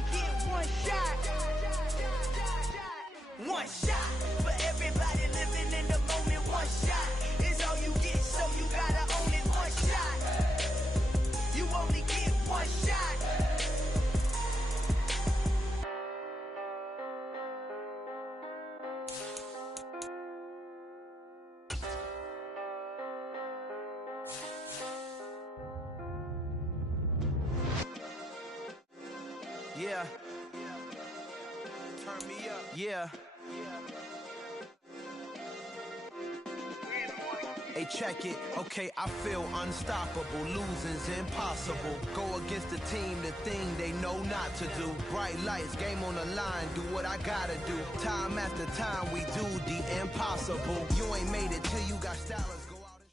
only get one shot. One shot for everybody living in the moment. One shot is all you get, so you gotta own it. One shot. You only get one shot. Yeah. Turn me up. Yeah. Hey, check it. Okay, I feel unstoppable. Losing's impossible. Go against the team, the thing they know not to do. Bright lights, game on the line. Do what I gotta do. Time after time, we do the impossible. You ain't made it till you got stylers. Go out and...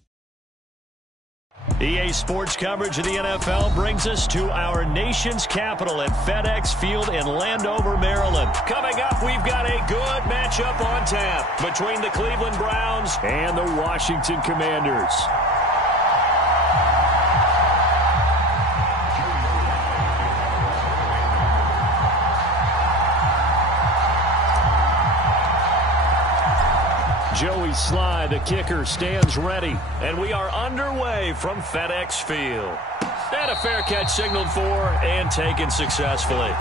EA Sports coverage of the NFL brings us to our nation's capital at FedEx Field in Landover, Maryland. Coming up, we've got a good matchup on tap between the Cleveland Browns and the Washington Commanders. Joey Sly, the kicker, stands ready, and we are underway from FedEx Field. And a fair catch signaled for and taken successfully.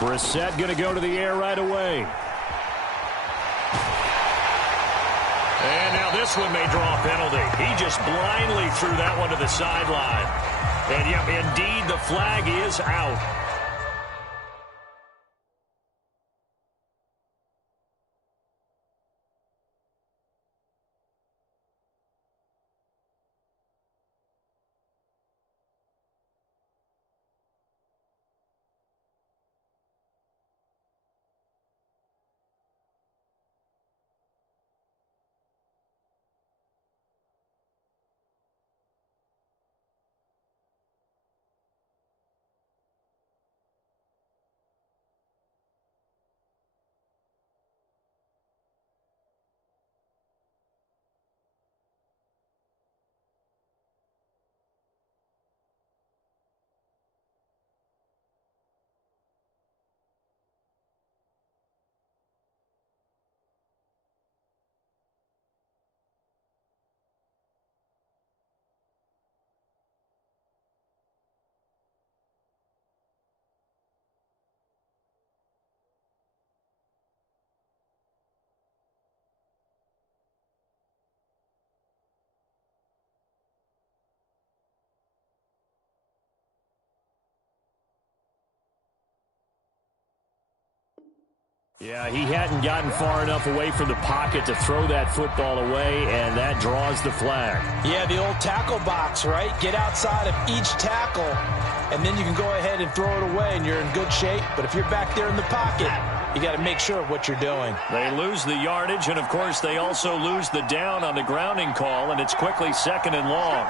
Brissett going to go to the air right away. And now this one may draw a penalty. He just blindly threw that one to the sideline. And yep, indeed, the flag is out. Yeah, he hadn't gotten far enough away from the pocket to throw that football away, and that draws the flag. Yeah, the old tackle box, right? Get outside of each tackle, and then you can go ahead and throw it away, and you're in good shape. But if you're back there in the pocket, you got to make sure of what you're doing. They lose the yardage, and, of course, they also lose the down on the grounding call, and it's quickly 2nd and long.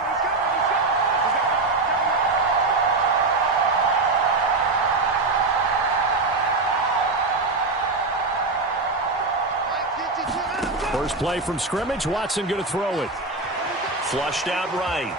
First play from scrimmage, Watson going to throw it. Flushed out right.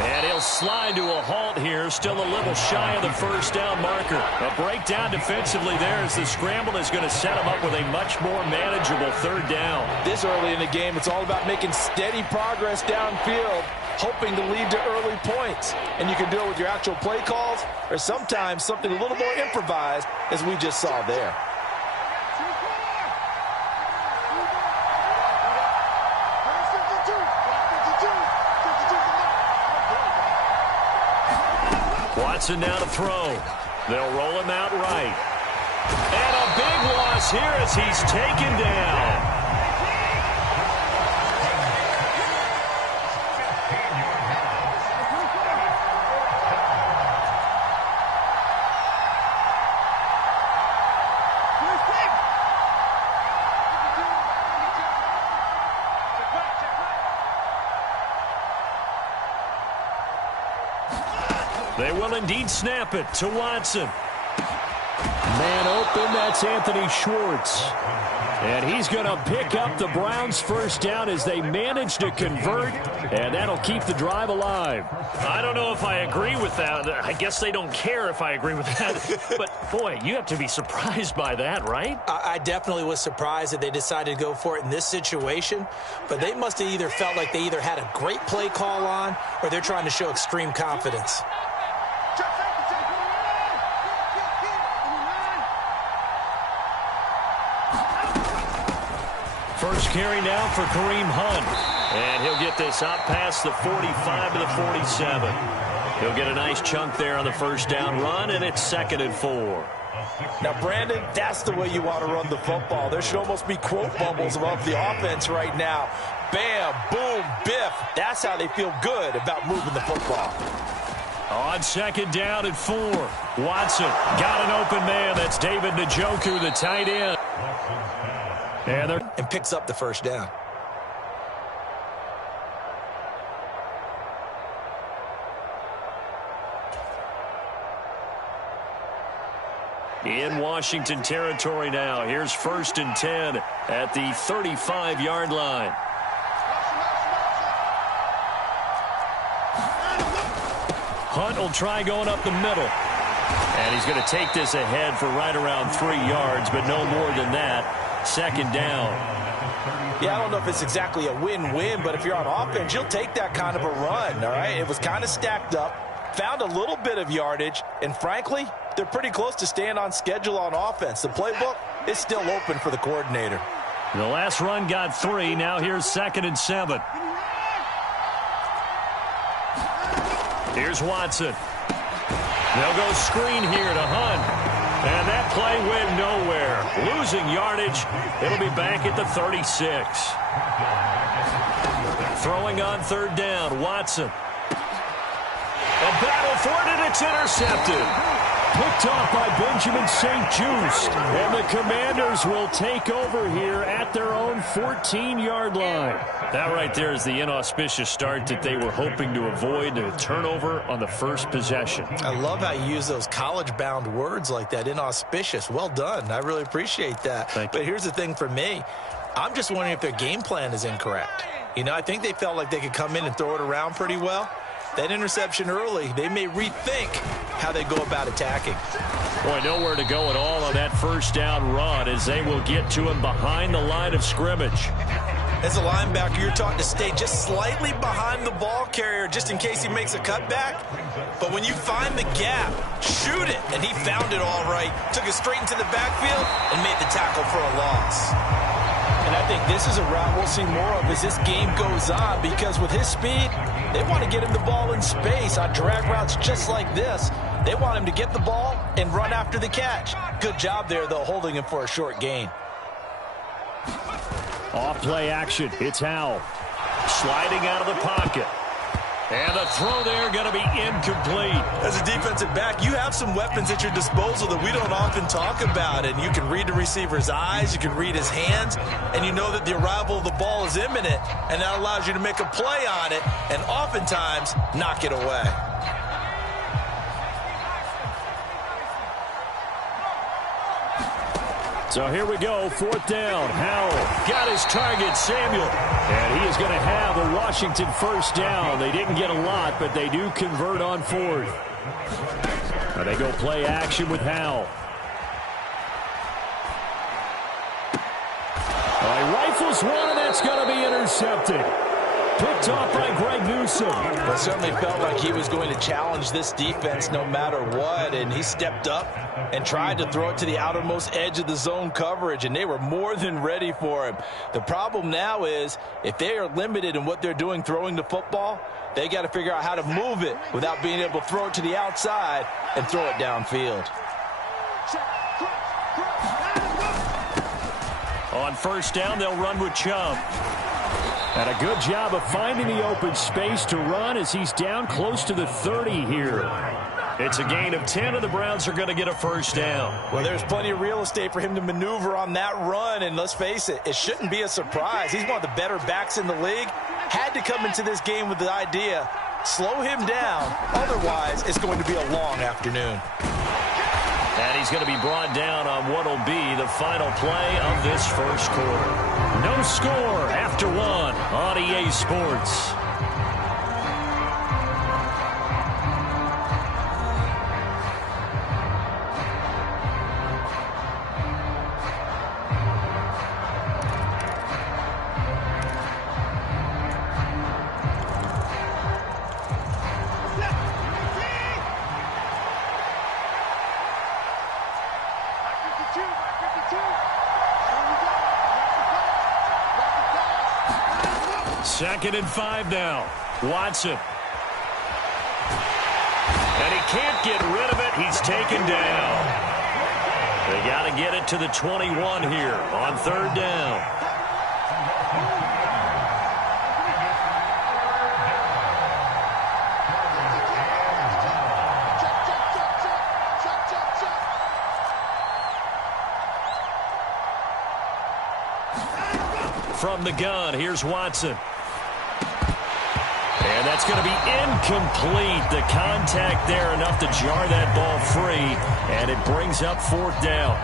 And he'll slide to a halt here, still a little shy of the first down marker. A breakdown defensively there as the scramble is going to set him up with a much more manageable 3rd down. This early in the game, it's all about making steady progress downfield, hoping to lead to early points. And you can do it with your actual play calls or sometimes something a little more improvised, as we just saw there. Watson now to throw. They'll roll him out right. And a big loss here as he's taken down. They will indeed snap it to Watson. Man open, that's Anthony Schwartz. And he's going to pick up the Browns' first down as they manage to convert, and that'll keep the drive alive. I don't know if I agree with that. I guess they don't care if I agree with that. But, boy, you have to be surprised by that, right? I definitely was surprised that they decided to go for it in this situation. But they must have either felt like they either had a great play call on or they're trying to show extreme confidence. First carry now for Kareem Hunt. And he'll get this out past the 45 to the 47. He'll get a nice chunk there on the first down run, and it's 2nd and 4. Now, Brandon, that's the way you want to run the football. There should almost be quote bubbles above the offense right now. Bam, boom, biff. That's how they feel good about moving the football. On 2nd down and 4. Watson got an open man. That's David Njoku, the tight end. And picks up the first down. In Washington territory now. Here's 1st and 10 at the 35-yard line. Hunt will try going up the middle. And he's going to take this ahead for right around 3 yards, but no more than that. 2nd down. Yeah, I don't know if it's exactly a win-win, but if you're on offense, you'll take that kind of a run, all right? It was kind of stacked up, found a little bit of yardage, and frankly, they're pretty close to staying on schedule on offense. The playbook is still open for the coordinator. The last run got 3. Now here's 2nd and 7. Here's Watson. They'll go screen here to Hunt. And that play went nowhere. Losing yardage. It'll be back at the 36. Throwing on 3rd down. Watson. A battle for it, and it's intercepted. Picked off by Benjamin St-Juste. And the Commanders will take over here at their own 14-yard line. That right there is the inauspicious start that they were hoping to avoid, a turnover on the first possession. I love how you use those college-bound words like that, inauspicious. Well done. I really appreciate that. But here's the thing for me. I'm just wondering if their game plan is incorrect. You know, I think they felt like they could come in and throw it around pretty well. That interception early, they may rethink how they go about attacking. Boy, nowhere to go at all on that first down run as they will get to him behind the line of scrimmage. As a linebacker, you're taught to stay just slightly behind the ball carrier just in case he makes a cutback. But when you find the gap, shoot it. And he found it all right, took it straight into the backfield, and made the tackle for a loss. And I think this is a route we'll see more of as this game goes on, because with his speed, they want to get him the ball in space on drag routes just like this. They want him to get the ball and run after the catch. Good job there, though, holding him for a short gain. Off play action. It's Howell. Sliding out of the pocket. And the throw there going to be incomplete. As a defensive back, you have some weapons at your disposal that we don't often talk about. And you can read the receiver's eyes, you can read his hands, and you know that the arrival of the ball is imminent. And that allows you to make a play on it and oftentimes knock it away. So here we go, 4th down. Howell got his target, Samuel. And he is going to have a Washington first down. They didn't get a lot, but they do convert on 4th. Now they go play action with Howell. He rifles one, and that's going to be intercepted. Picked off by Greg Newsome. Well, it certainly felt like he was going to challenge this defense no matter what, and he stepped up and tried to throw it to the outermost edge of the zone coverage, and they were more than ready for him. The problem now is if they are limited in what they're doing throwing the football, they got to figure out how to move it without being able to throw it to the outside and throw it downfield. On first down, they'll run with Chubb. And a good job of finding the open space to run as he's down close to the 30 here. It's a gain of 10, and the Browns are going to get a first down. Well, there's plenty of real estate for him to maneuver on that run, and let's face it, it shouldn't be a surprise. He's one of the better backs in the league. Had to come into this game with the idea Slow him down. Otherwise, it's going to be a long afternoon. And he's going to be brought down on what will be the final play of this first quarter. No score after one on EA Sports. Second and 5 now. Watson. And he can't get rid of it. He's taken down. They got to get it to the 21 here on third down. From the gun, here's Watson. And that's going to be incomplete. The contact there enough to jar that ball free, and it brings up fourth down.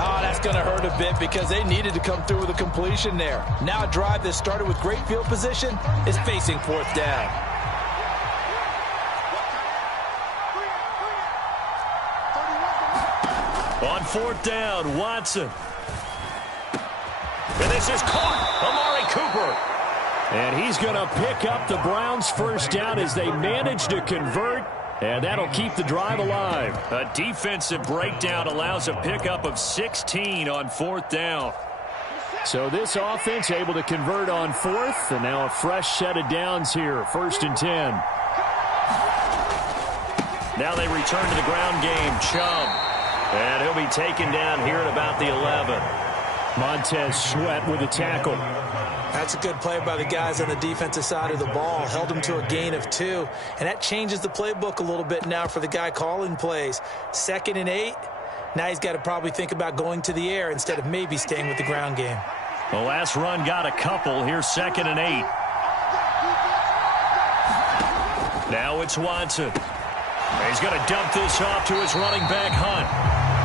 Oh, that's going to hurt a bit because they needed to come through with a completion there. Now a drive that started with great field position is facing fourth down. On fourth down, Watson. And this is caught. Amari Cooper. And he's going to pick up the Browns' first down as they manage to convert. And that'll keep the drive alive. A defensive breakdown allows a pickup of 16 on fourth down. So this offense able to convert on fourth. And now a fresh set of downs here. First and 10. Now they return to the ground game. Chubb. And he'll be taken down here at about the 11. Montez Sweat with a tackle. That's a good play by the guys on the defensive side of the ball. Held him to a gain of 2. And that changes the playbook a little bit now for the guy calling plays. 2nd and 8. Now he's got to probably think about going to the air instead of maybe staying with the ground game. The last run got a couple. Here's 2nd and 8. Now it's Watson. He's going to dump this off to his running back, Hunt.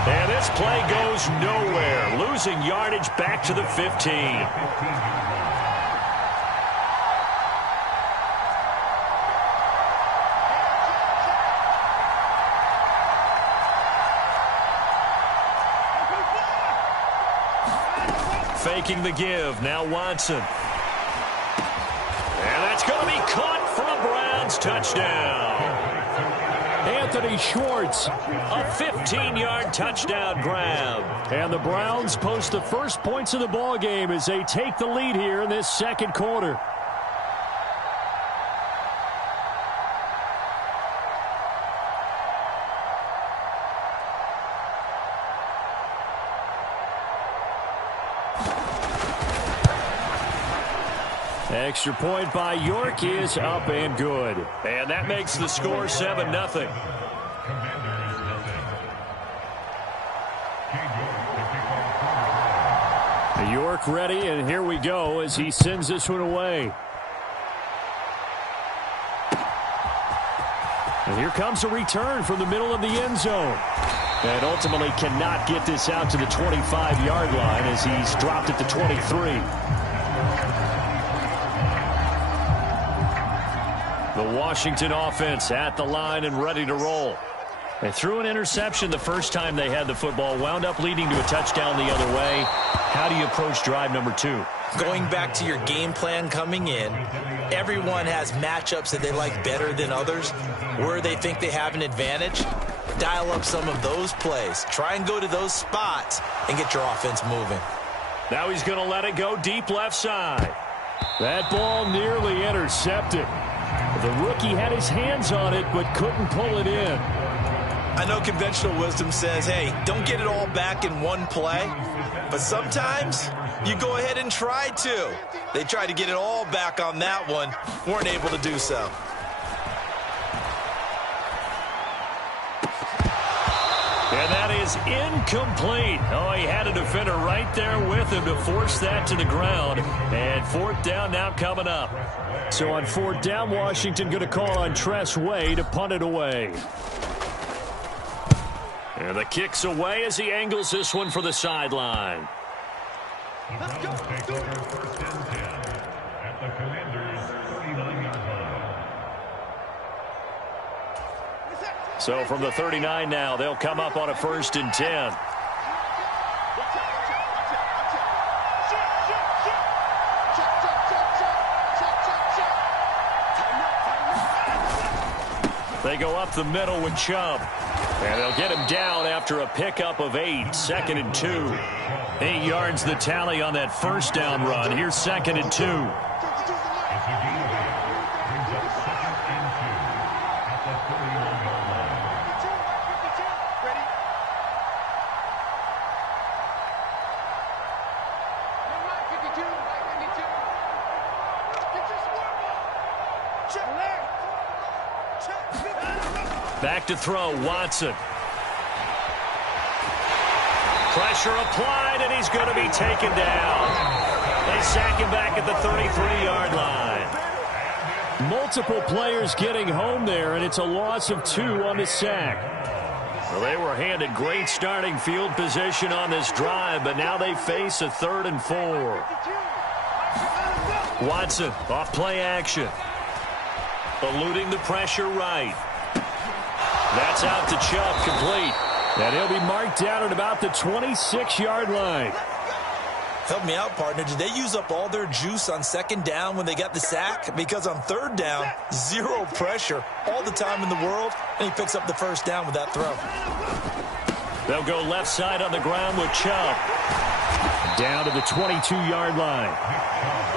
And this play goes nowhere. Losing yardage back to the 15. Faking the give. Now Watson. And that's going to be caught for a Browns touchdown. Anthony Schwartz, a 15-yard touchdown grab. And the Browns post the first points of the ball game as they take the lead here in this second quarter. Extra point by York is up and good. And that makes the score 7-0. York ready, and here we go as he sends this one away. And here comes a return from the middle of the end zone. And ultimately cannot get this out to the 25-yard line as he's dropped at the 23. The Washington offense at the line and ready to roll. They threw an interception the first time they had the football, wound up leading to a touchdown the other way. How do you approach drive number 2? Going back to your game plan coming in, everyone has matchups that they like better than others, where they think they have an advantage. Dial up some of those plays. Try and go to those spots and get your offense moving. Now he's going to let it go deep left side. That ball nearly intercepted. The rookie had his hands on it but couldn't pull it in. I know conventional wisdom says, hey, don't get it all back in one play. But sometimes you go ahead and try to. They tried to get it all back on that one. Weren't able to do so. And that is incomplete. Oh, he had a defender right there with him to force that to the ground. And fourth down now coming up. So on fourth down, Washington going to call on Tress Way to punt it away. And the kick's away as he angles this one for the sideline. Let's go. Take over first and 10 at the Commanders' 39-yard line. So from the 39 now, they'll come up on a first and 10. They go up the middle with Chubb. And they'll get him down after a pickup of 8. Second and 2. 8 yards the tally on that first down run. Here's second and 2. Back to throw, Watson. Pressure applied, and he's going to be taken down. They sack him back at the 33-yard line. Multiple players getting home there, and it's a loss of 2 on the sack. Well, they were handed great starting field position on this drive, but now they face a 3rd and 4. Watson, off play action. Eluding the pressure right. That's out to Chubb, complete. And he'll be marked down at about the 26-yard line. Help me out, partner. Did they use up all their juice on second down when they got the sack? Because on third down, 0 pressure all the time in the world, and he picks up the first down with that throw. They'll go left side on the ground with Chubb. Down to the 22-yard line.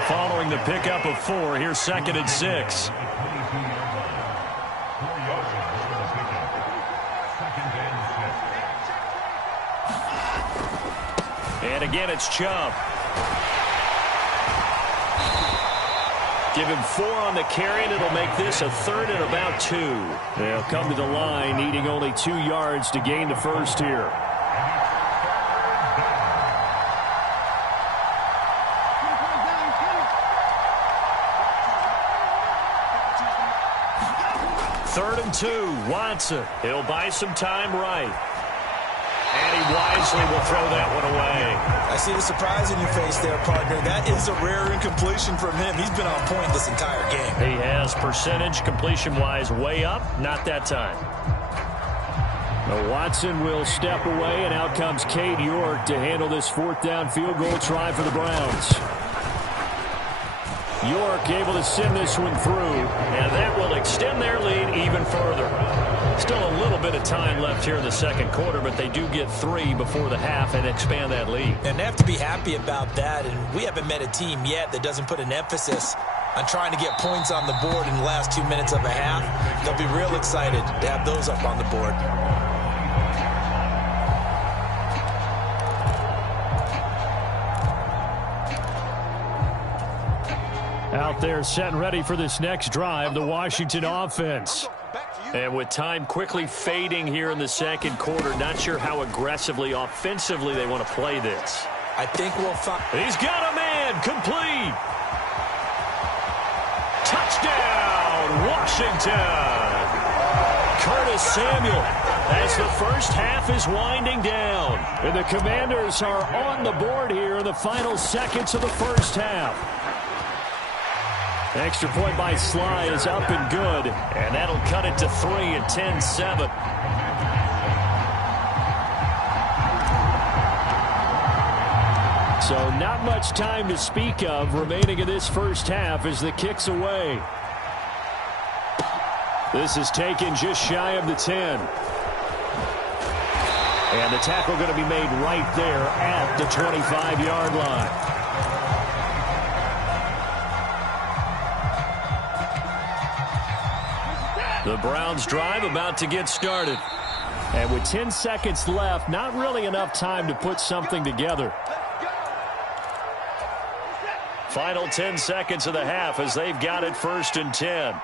Following the pickup of 4, here's second and 6. And again, it's Chubb. Give him 4 on the carry, and it'll make this a 3rd and about 2. They'll come to the line, needing only 2 yards to gain the first here. Third and 2, Watson. He'll buy some time right. And he wisely will throw that one away. I see the surprise in your face there, partner. That is a rare incompletion from him. He's been on point this entire game. He has percentage completion-wise way up. Not that time. Now Watson will step away, and out comes Cade York to handle this fourth down field goal try for the Browns. York able to send this one through, and that will extend their lead even further. Still a little bit of time left here in the second quarter, but they do get 3 before the half and expand that lead. And they have to be happy about that, and we haven't met a team yet that doesn't put an emphasis on trying to get points on the board in the last 2 minutes of a half. They'll be real excited to have those up on the board. Out there set and ready for this next drive, the Washington offense. And with time quickly fading here in the second quarter, not sure how aggressively, offensively they want to play this. I think we'll find... He's got a man, complete. Touchdown, Washington. Curtis Samuel as the first half is winding down. And the Commanders are on the board here in the final seconds of the first half. Extra point by Sly is up and good, and that'll cut it to 3 at 10-7. So not much time to speak of remaining in this first half as the kick's away. This is taken just shy of the 10. And the tackle going to be made right there at the 25-yard line. The Browns drive about to get started. And with 10 seconds left, not really enough time to put something together. Final 10 seconds of the half as they've got it 1st and 10.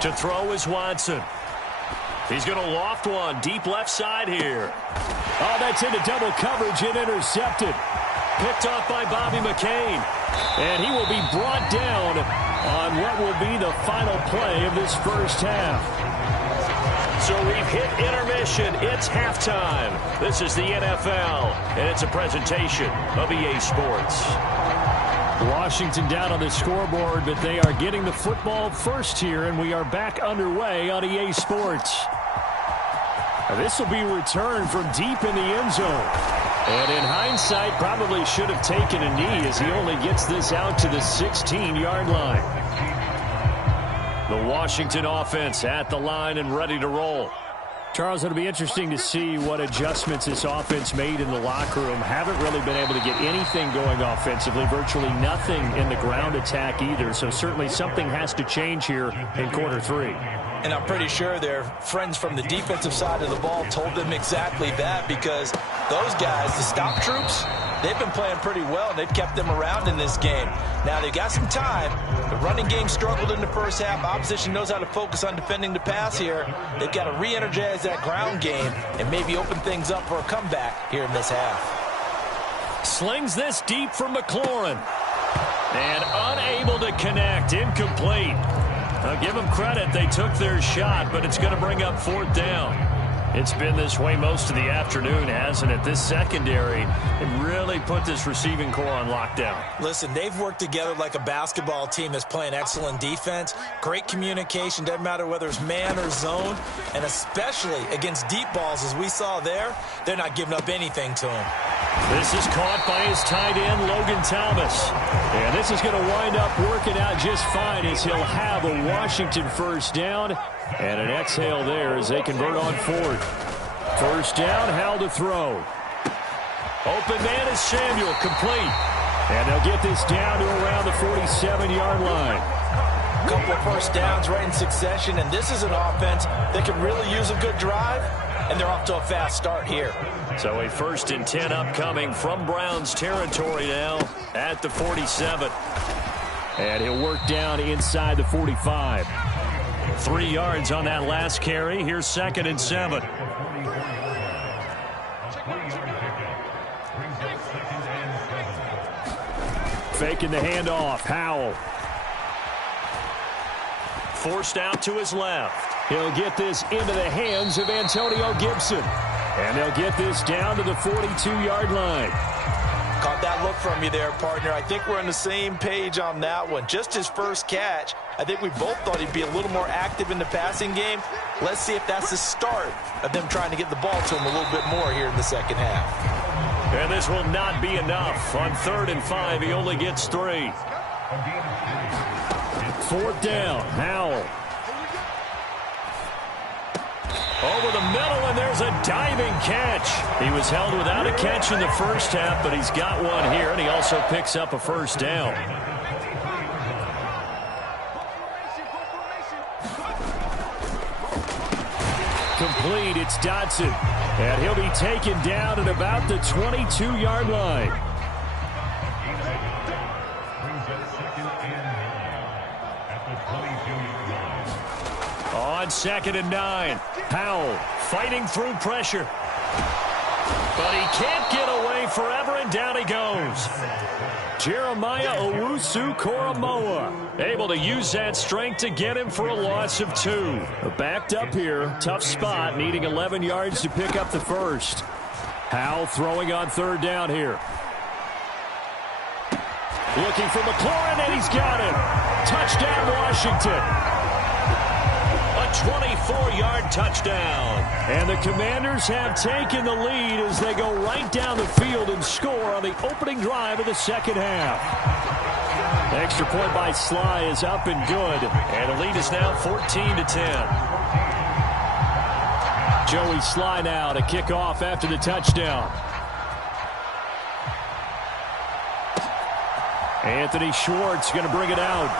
To throw is Watson. He's going to loft one deep left side here. Oh, that's into double coverage and intercepted. Picked off by Bobby McCain. And he will be brought down on what will be the final play of this first half. So we've hit intermission. It's halftime. This is the NFL, and it's a presentation of EA Sports. Washington down on the scoreboard, but they are getting the football first here, and we are back underway on EA Sports. This will be returned from deep in the end zone. And in hindsight, probably should have taken a knee as he only gets this out to the 16-yard line. The Washington offense at the line and ready to roll. Charles, it'll be interesting to see what adjustments this offense made in the locker room. Haven't really been able to get anything going offensively, virtually nothing in the ground attack either. So certainly something has to change here in quarter three. And I'm pretty sure their friends from the defensive side of the ball told them exactly that, because those guys, the stop troops, they've been playing pretty well. They've kept them around in this game. Now, they've got some time. The running game struggled in the first half. Opposition knows how to focus on defending the pass here. They've got to re-energize that ground game and maybe open things up for a comeback here in this half. Slings this deep from McLaurin. And unable to connect. Incomplete. Now, give them credit. They took their shot, but it's going to bring up fourth down. It's been this way most of the afternoon, hasn't it? This secondary, it really put this receiving core on lockdown. Listen, they've worked together like a basketball team that's playing excellent defense. Great communication, doesn't matter whether it's man or zone. And especially against deep balls, as we saw there, they're not giving up anything to them. This is caught by his tight end, Logan Thomas. And this is going to wind up working out just fine as he'll have a Washington first down. And an exhale there as they convert on fourth. First down, Howell to throw. Open man is Samuel, complete. And they'll get this down to around the 47-yard line. A couple of first downs right in succession, and this is an offense that can really use a good drive, and they're off to a fast start here. So a 1st and 10 upcoming from Browns territory now at the 47. And he'll work down inside the 45. 3 yards on that last carry. Here's 2nd and 7. Faking the handoff. Howell. Forced out to his left. He'll get this into the hands of Antonio Gibson. And they'll get this down to the 42-yard line. Caught that look from you there, partner. I think we're on the same page on that one. Just his first catch. I think we both thought he'd be a little more active in the passing game. Let's see if that's the start of them trying to get the ball to him a little bit more here in the second half. And this will not be enough. On 3rd and 5, he only gets 3. Fourth down, Howell. Over the middle, and there's a diving catch. He was held without a catch in the first half, but he's got one here, and he also picks up a first down. Complete, it's Dotson. And he'll be taken down at about the 22-yard line. On 2nd and 9, Howell fighting through pressure. But he can't get away forever, and down he goes. Jeremiah Owusu-Koramoah able to use that strength to get him for a loss of 2. Backed up here, tough spot, needing 11 yards to pick up the first. Howell throwing on 3rd down here. Looking for McLaurin, and he's got him. Touchdown, Washington. 24-yard touchdown. And the Commanders have taken the lead as they go right down the field and score on the opening drive of the second half. Extra point by Sly is up and good. And the lead is now 14-10. Joey Sly now to kick off after the touchdown. Anthony Schwartz going to bring it out.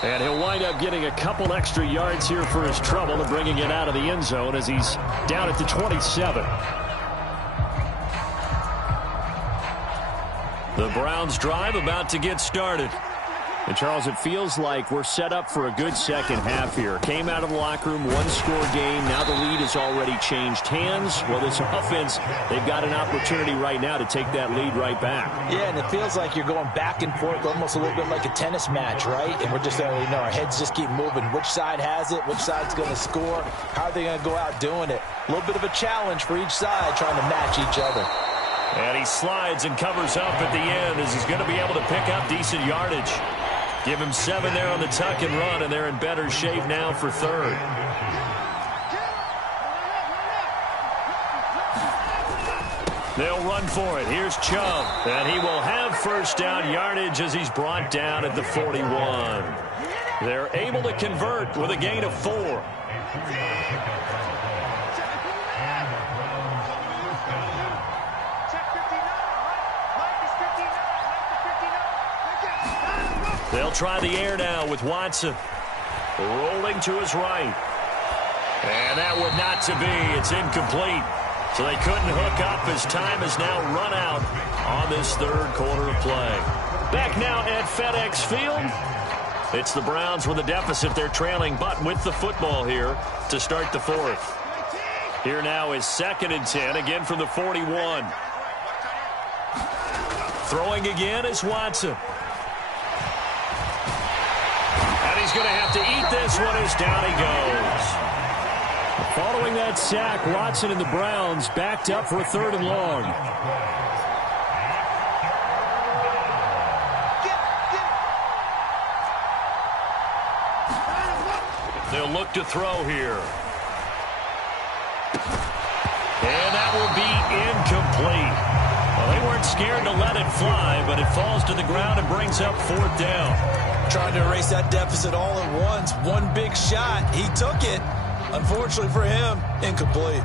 And he'll wind up getting a couple extra yards here for his trouble and bringing it out of the end zone as he's down at the 27. The Browns drive about to get started. And, Charles, it feels like we're set up for a good second half here. Came out of the locker room, one-score game. Now the lead has already changed hands. Well, this offense, they've got an opportunity right now to take that lead right back. Yeah, and it feels like you're going back and forth almost a little bit like a tennis match, right? And we're just, our heads just keep moving. Which side has it? Which side's going to score? How are they going to go out doing it? A little bit of a challenge for each side trying to match each other. And he slides and covers up at the end as he's going to be able to pick up decent yardage. Give him 7 there on the tuck and run, and they're in better shape now for third. They'll run for it. Here's Chubb, and he will have first down yardage as he's brought down at the 41. They're able to convert with a gain of 4. They'll try the air now with Watson. Rolling to his right. And that would not to be. It's incomplete. So they couldn't hook up as time has now run out on this third quarter of play. Back now at FedEx Field. It's the Browns with a deficit. They're trailing, but with the football here to start the fourth. Here now is 2nd and 10, again from the 41. Throwing again is Watson. He's going to have to eat this one as down he goes. Following that sack, Watson and the Browns backed up for 3rd and long. They'll look to throw here. And that will be incomplete. Well, they weren't scared to let it fly, but it falls to the ground and brings up 4th down. Trying to erase that deficit all at once. One big shot. He took it. Unfortunately for him, incomplete.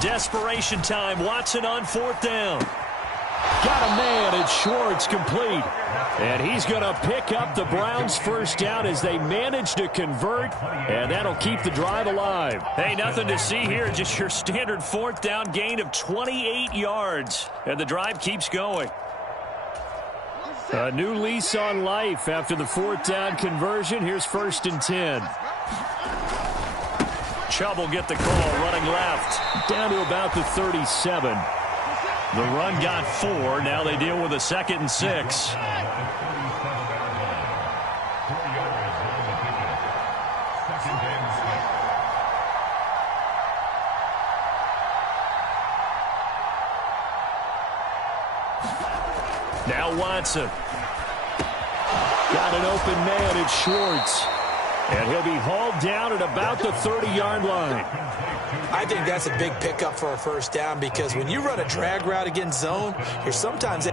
Desperation time. Watson on 4th down. Got a man, and Schwartz complete. And he's going to pick up the Browns' first down as they manage to convert, and that'll keep the drive alive. Hey, nothing to see here. Just your standard 4th down gain of 28 yards. And the drive keeps going. A new lease on life after the 4th down conversion. Here's 1st and 10. Chubb will get the call, running left. Down to about the 37. The run got 4. Now they deal with a 2nd and 6. Now Watson. Got an open man, it's Schwartz. And he'll be hauled down at about the 30-yard line. I think that's a big pickup for a first down because when you run a drag route against zone, you're sometimes...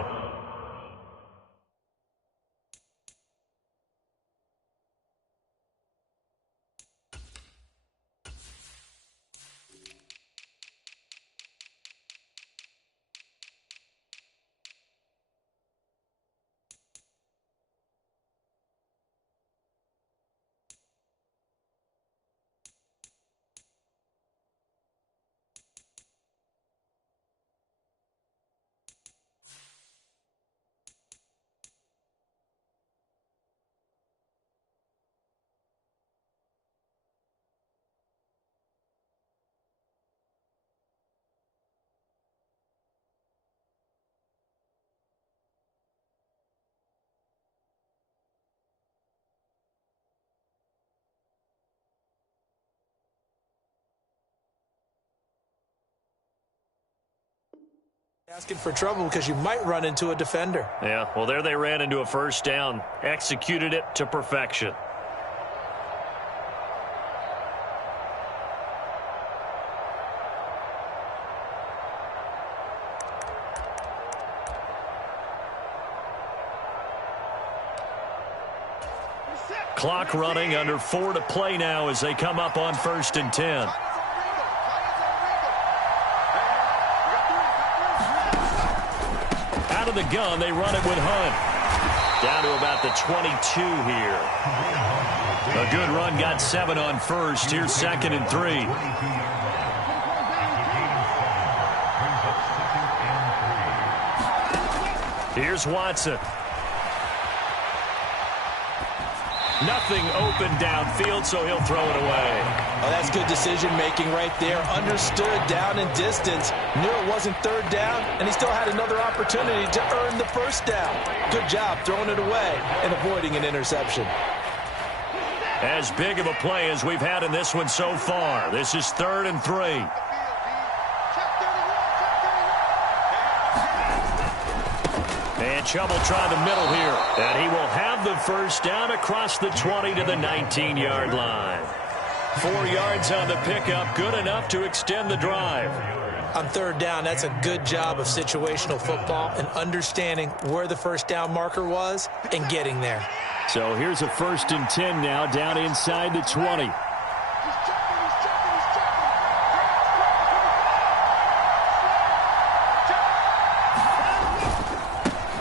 asking for trouble because you might run into a defender. Yeah, well, there they ran into a first down. Executed it to perfection. Clock running, under 4 to play now as they come up on 1st and 10. in the gun. They run it with Hunt. Down to about the 22 here. A good run, got 7 on first. Here's 2nd and 3. Here's Watson. Nothing open downfield, so he'll throw it away. Oh, that's good decision-making right there. Understood down and distance. Knew it wasn't 3rd down, and he still had another opportunity to earn the 1st down. Good job throwing it away and avoiding an interception. As big of a play as we've had in this one so far. This is 3rd and 3. And Chubb will try the middle here. And he will have the 1st down across the 20 to the 19-yard line. 4 yards on the pickup, good enough to extend the drive. On 3rd down, that's a good job of situational football and understanding where the 1st down marker was and getting there. So here's a 1st and 10 now, down inside the 20.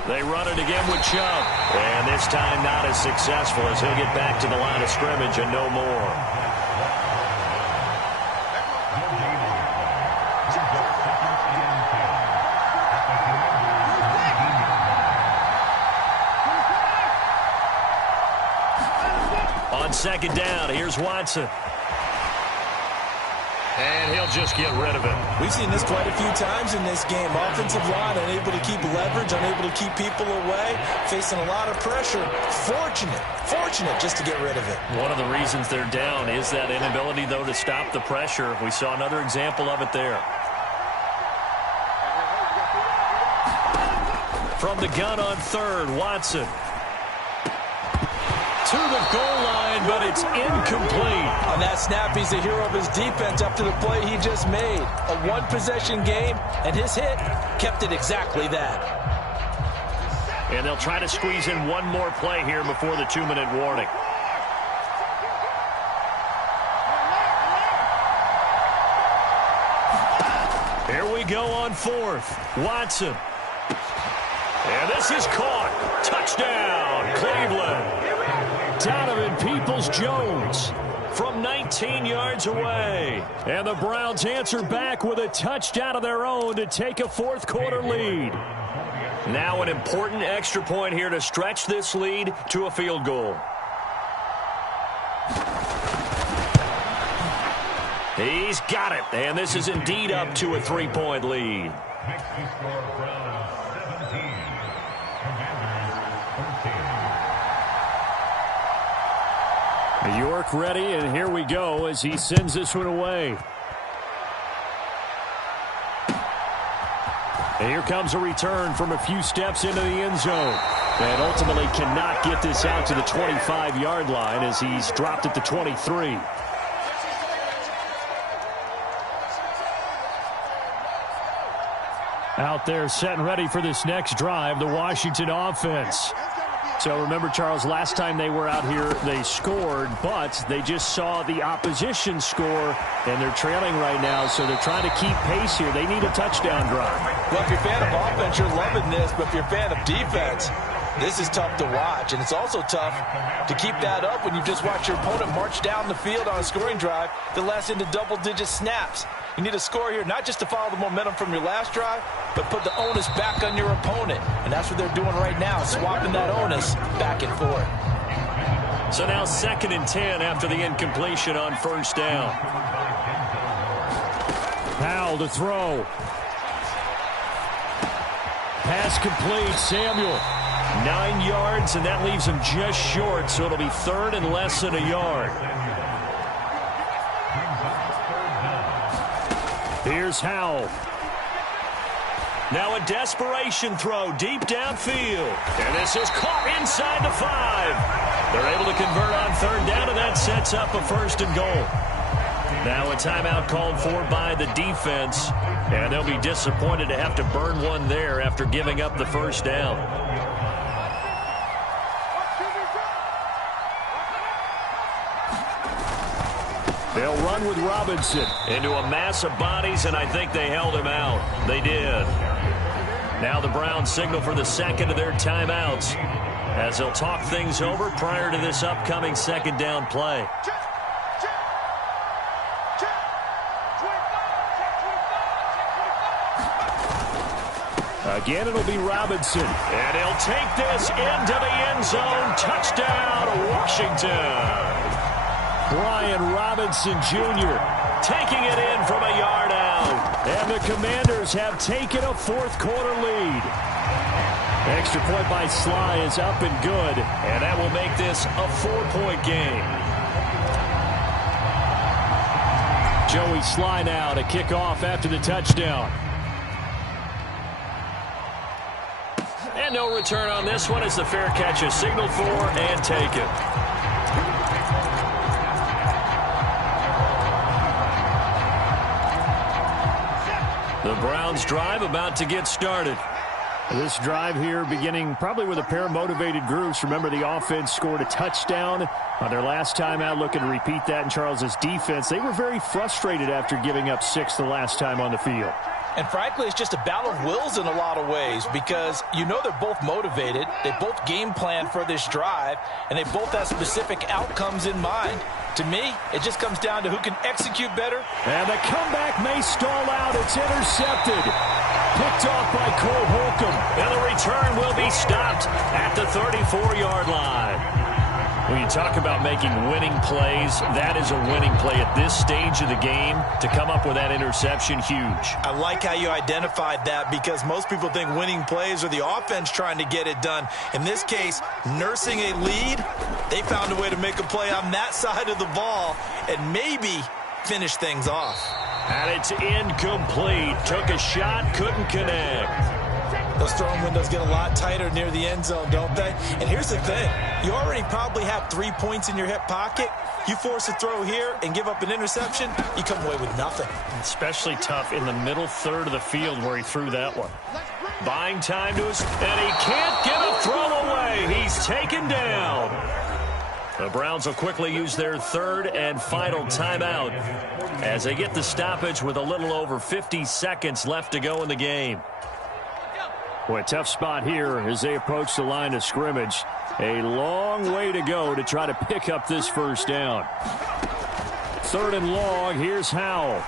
They run it again with Chubb. And this time not as successful as he'll get back to the line of scrimmage and no more. On 2nd down, here's Watson. And he'll just get rid of it. We've seen this quite a few times in this game. Offensive line unable to keep leverage, unable to keep people away, facing a lot of pressure. Fortunate just to get rid of it. One of the reasons they're down is that inability, though, to stop the pressure. We saw another example of it there. From the gun on 3rd, Watson. To the goal line, but it's incomplete. On that snap, he's the hero of his defense after the play he just made. A one-possession game, and his hit kept it exactly that. And they'll try to squeeze in one more play here before the 2-minute warning. Here we go on 4th. Watson. And this is caught. Touchdown, Cleveland. Donovan Peoples-Jones from 19 yards away. And the Browns answer back with a touchdown of their own to take a 4th quarter lead. Now an important extra point here to stretch this lead to a field goal. He's got it. And this is indeed up to a 3-point lead. Makes the score Browns 17, Commanders 13. York ready, and here we go as he sends this one away. And here comes a return from a few steps into the end zone. And ultimately cannot get this out to the 25-yard line as he's dropped at the 23. Out there set and ready for this next drive, the Washington offense. So remember, Charles, last time they were out here, they scored, but they just saw the opposition score, and they're trailing right now, so they're trying to keep pace here. They need a touchdown drive. Well, if you're a fan of offense, you're loving this, but if you're a fan of defense, this is tough to watch, and it's also tough to keep that up when you just watch your opponent march down the field on a scoring drive that lasts into double-digit snaps. You need a score here, not just to follow the momentum from your last drive, but put the onus back on your opponent. And that's what they're doing right now, swapping that onus back and forth. So now 2nd and 10 after the incompletion on 1st down. Powell to throw. Pass complete, Samuel. 9 yards, and that leaves him just short, so it'll be 3rd and less than a yard. Here's Howell. Now a desperation throw deep downfield. And this is caught inside the 5. They're able to convert on 3rd down, and that sets up a 1st and goal. Now a timeout called for by the defense, and they'll be disappointed to have to burn one there after giving up the 1st down. They'll run with Robinson. Into a mass of bodies, and I think they held him out. They did. Now the Browns signal for the second of their timeouts as they'll talk things over prior to this upcoming second down play. Again, it'll be Robinson. And he'll take this into the end zone. Touchdown, Washington. Brian Robinson Jr. taking it in from a yard out. And the Commanders have taken a fourth-quarter lead. Extra point by Sly is up and good. And that will make this a 4-point game. Joey Sly now to kick off after the touchdown. And no return on this one as the fair catch is signaled for and taken. The Browns drive about to get started. This drive here beginning probably with a pair of motivated groups. Remember, the offense scored a touchdown on their last time out, looking to repeat that in Charles's defense. They were very frustrated after giving up 6 the last time on the field. And frankly, it's just a battle of wills in a lot of ways because you know they're both motivated. They both game plan for this drive, and they both have specific outcomes in mind. To me, it just comes down to who can execute better. And the comeback may stall out. It's intercepted. Picked off by Cole Holcomb. And the return will be stopped at the 34-yard line. When you talk about making winning plays, that is a winning play at this stage of the game. To come up with that interception, huge. I like how you identified that because most people think winning plays are the offense trying to get it done. In this case, nursing a lead, they found a way to make a play on that side of the ball and maybe finish things off. And it's incomplete. Took a shot, couldn't connect. Those throwing windows get a lot tighter near the end zone, don't they? And here's the thing. You already probably have 3 points in your hip pocket. You force a throw here and give up an interception, you come away with nothing. Especially tough in the middle third of the field where he threw that one. Buying time to us, and he can't get a throw away. He's taken down. The Browns will quickly use their third and final timeout as they get the stoppage with a little over 50 seconds left to go in the game. Boy, a tough spot here as they approach the line of scrimmage. A long way to go to try to pick up this first down. Third and long. Here's Howell.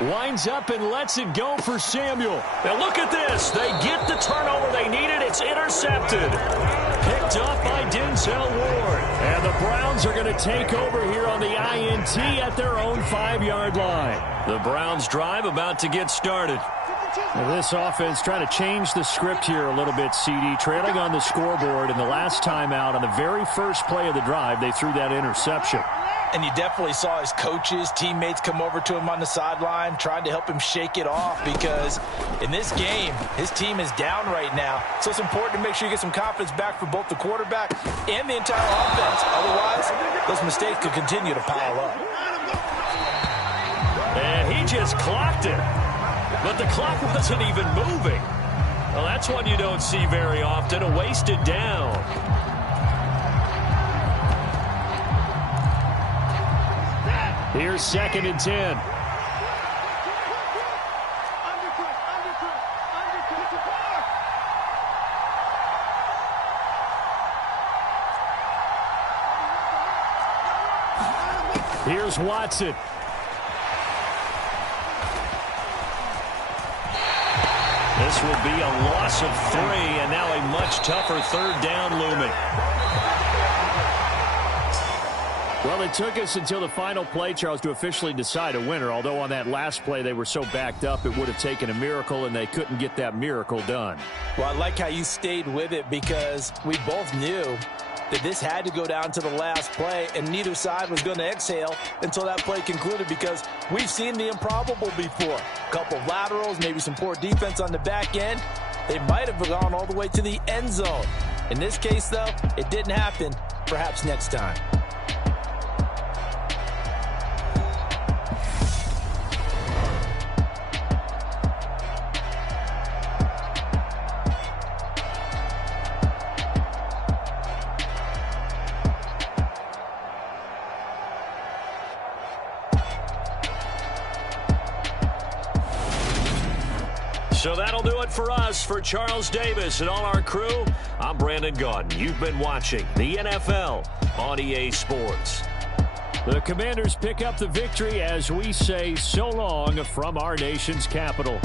Winds up and lets it go for Samuel. Now look at this. They get the turnover they needed. It's intercepted. Picked off by Denzel Ward. And the Browns are going to take over here on the INT at their own 5-yard line. The Browns drive about to get started. Now this offense trying to change the script here a little bit, CD. Trailing on the scoreboard in the last timeout on the very first play of the drive, they threw that interception. And you definitely saw his coaches, teammates come over to him on the sideline, trying to help him shake it off because in this game, his team is down right now. So it's important to make sure you get some confidence back for both the quarterback and the entire offense. Otherwise, those mistakes could continue to pile up. And he just clocked it. But the clock wasn't even moving. Well, that's one you don't see very often, a wasted down. Here's 2nd and 10. Here's Watson. This will be a loss of 3, and now a much tougher third down looming. Well, it took us until the final play, Charles, to officially decide a winner, although on that last play they were so backed up it would have taken a miracle, and they couldn't get that miracle done. Well, I like how you stayed with it because we both knew that this had to go down to the last play, and neither side was going to exhale until that play concluded because we've seen the improbable before. A couple of laterals, maybe some poor defense on the back end. They might have gone all the way to the end zone. In this case, though, it didn't happen. Perhaps next time. So that'll do it for us. For Charles Davis and all our crew, I'm Brandon Gaudin. You've been watching the NFL on EA Sports. The Commanders pick up the victory as we say so long from our nation's capital.